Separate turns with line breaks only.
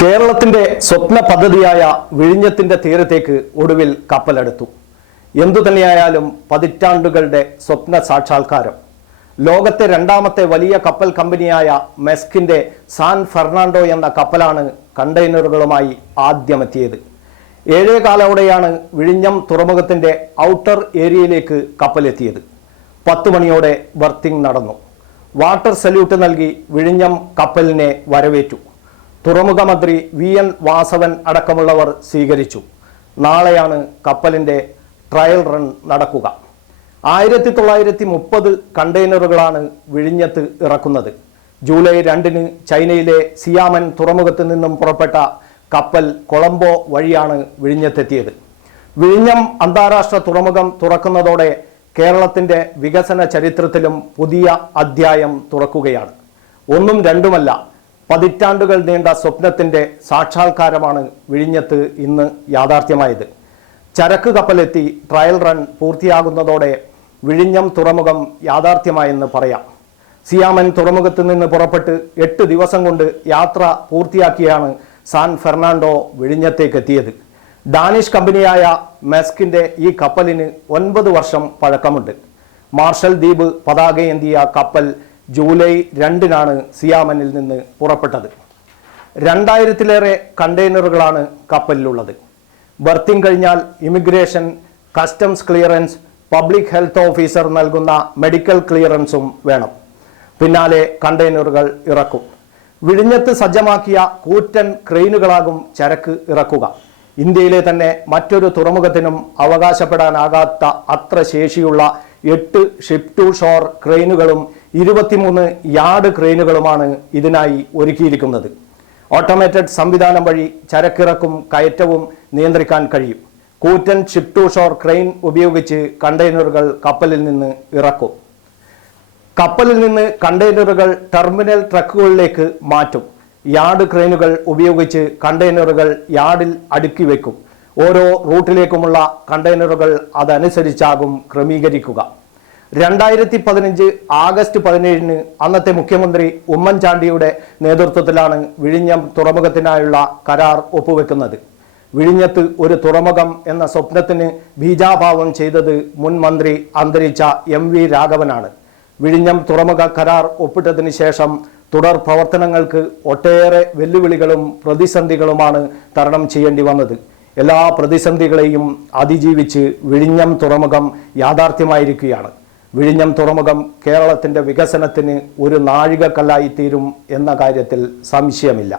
കേരളത്തിന്റെ സ്വപ്ന പദ്ധതിയായ വിഴിഞ്ഞത്തിന്റെ തീരത്തേക്ക് ഒടുവിൽ കപ്പലെടുത്തു. എന്തു തന്നെയായാലും പതിറ്റാണ്ടുകളുടെ സ്വപ്ന സാക്ഷാത്കാരം. ലോകത്തെ രണ്ടാമത്തെ വലിയ കപ്പൽ കമ്പനിയായ മെസ്കിന്റെ സാൻ ഫെർണാണ്ടോ എന്ന കപ്പലാണ് കണ്ടെയ്നറുകളുമായി ആദ്യമെത്തിയത്. ഏഴേ കാലോടെയാണ് വിഴിഞ്ഞം തുറമുഖത്തിന്റെ ഔട്ടർ ഏരിയയിലേക്ക് കപ്പലെത്തിയത്. പത്ത് മണിയോടെ ബർത്തിങ് നടന്നു. വാട്ടർ സല്യൂട്ട് നൽകി വിഴിഞ്ഞം കപ്പലിനെ വരവേറ്റു. തുറമുഖ മന്ത്രി വി എൻ വാസവൻ അടക്കമുള്ളവർ സ്വീകരിച്ചു. നാളെയാണ് കപ്പലിന്റെ ട്രയൽ റൺ നടക്കുക. ആയിരത്തി തൊള്ളായിരത്തി മുപ്പത് കണ്ടെയ്നറുകളാണ് വിഴിഞ്ഞത്ത് ഇറക്കുന്നത്. ജൂലൈ രണ്ടിന് ചൈനയിലെ സിയാമൻ തുറമുഖത്ത് നിന്നും പുറപ്പെട്ട കപ്പൽ കൊളംബോ വഴിയാണ് വിഴിഞ്ഞത്തെത്തിയത്. വിഴിഞ്ഞം അന്താരാഷ്ട്ര തുറമുഖം തുറക്കുന്നതോടെ കേരളത്തിന്റെ വികസന ചരിത്രത്തിലും പുതിയ അധ്യായം തുറക്കുകയാണ്. ഒന്നും രണ്ടുമല്ല പതിറ്റാണ്ടുകൾ നീണ്ട സ്വപ്നത്തിന്റെ സാക്ഷാത്കാരമാണ് വിഴിഞ്ഞത്ത് ഇന്ന് യാഥാർത്ഥ്യമായത്. ചരക്ക് കപ്പലെത്തി ട്രയൽ റൺ പൂർത്തിയാകുന്നതോടെ വിഴിഞ്ഞം തുറമുഖം യാഥാർത്ഥ്യമായെന്ന് പറയാം. സിയാമൻ തുറമുഖത്ത് നിന്ന് പുറപ്പെട്ട് എട്ട് ദിവസം കൊണ്ട് യാത്ര പൂർത്തിയാക്കിയാണ് സാൻ ഫെർണാണ്ടോ വിഴിഞ്ഞത്തേക്ക് എത്തിയത് ഡാനിഷ് കമ്പനിയായ മെസ്കിന്റെ ഈ കപ്പലിന് ഒൻപത് വർഷം പഴക്കമുണ്ട്. മാർഷൽ ദ്വീപ് പതാകയേന്തിയ കപ്പൽ ജൂലൈ രണ്ടിനാണ് സിയാമനിൽ നിന്ന് പുറപ്പെട്ടത്. രണ്ടായിരത്തിലേറെ കണ്ടെയ്നറുകളാണ് കപ്പലിലുള്ളത്. ബർത്തിങ് കഴിഞ്ഞാൽ immigration customs clearance public health officer നൽകുന്ന മെഡിക്കൽ ക്ലിയറൻസും വേണം. പിന്നാലെ കണ്ടെയ്നറുകൾ ഇറക്കും. വിഴിഞ്ഞത്ത് സജ്ജമാക്കിയ കൂറ്റൻ ക്രെയിനുകളാകും ചരക്ക് ഇറക്കുക. ഇന്ത്യയിലെ തന്നെ മറ്റൊരു തുറമുഖത്തിനും അവകാശപ്പെടാനാകാത്ത അത്ര ശേഷിയുള്ള എട്ട് ഷിപ്പ് ടു ഷോർ ക്രെയിനുകളും ഇരുപത്തിമൂന്ന് യാർഡ് ക്രെയിനുകളുമാണ് ഇതിനായി ഒരുക്കിയിരിക്കുന്നത്. ഓട്ടോമേറ്റഡ് സംവിധാനം വഴി ചരക്കിറക്കും കയറ്റവും നിയന്ത്രിക്കാൻ കഴിയും. കൂറ്റൻ ഷിപ്പ് ടു ഷോർ ക്രെയിൻ ഉപയോഗിച്ച് കണ്ടെയ്നറുകൾ കപ്പലിൽ നിന്ന് ഇറക്കും. കപ്പലിൽ നിന്ന് കണ്ടെയ്നറുകൾ ടെർമിനൽ ട്രക്കുകളിലേക്ക് മാറ്റും. യാർഡ് ക്രെയിനുകൾ ഉപയോഗിച്ച് കണ്ടെയ്നറുകൾ യാർഡിൽ അടുക്കി വെക്കും. ഓരോ റൂട്ടിലേക്കുമുള്ള കണ്ടെയ്നറുകൾ അതനുസരിച്ചാകും ക്രമീകരിക്കുക. രണ്ടായിരത്തി പതിനഞ്ച് ആഗസ്റ്റ് പതിനേഴിന് അന്നത്തെ മുഖ്യമന്ത്രി ഉമ്മൻചാണ്ടിയുടെ നേതൃത്വത്തിലാണ് വിഴിഞ്ഞം തുറമുഖത്തിനായുള്ള കരാർ ഒപ്പുവെക്കുന്നത്. വിഴിഞ്ഞത്ത് ഒരു തുറമുഖം എന്ന സ്വപ്നത്തിന് ബീജാഭാവം ചെയ്തത് മുൻ മന്ത്രി അന്തരിച്ച എം വി രാഘവനാണ്. വിഴിഞ്ഞം തുറമുഖ കരാർ ഒപ്പിട്ടതിന് ശേഷം തുടർ പ്രവർത്തനങ്ങൾക്ക് ഒട്ടേറെ വെല്ലുവിളികളും പ്രതിസന്ധികളുമാണ് തരണം ചെയ്യേണ്ടി വന്നത്. എല്ലാ പ്രതിസന്ധികളെയും അതിജീവിച്ച് വിഴിഞ്ഞം തുറമുഖം യാഥാർത്ഥ്യമായിരിക്കുകയാണ്. വിഴിഞ്ഞം തുറമുഖം കേരളത്തിന്റെ വികസനത്തിന് ഒരു നാഴികക്കല്ലായി തീരും എന്ന കാര്യത്തിൽ സംശയമില്ല.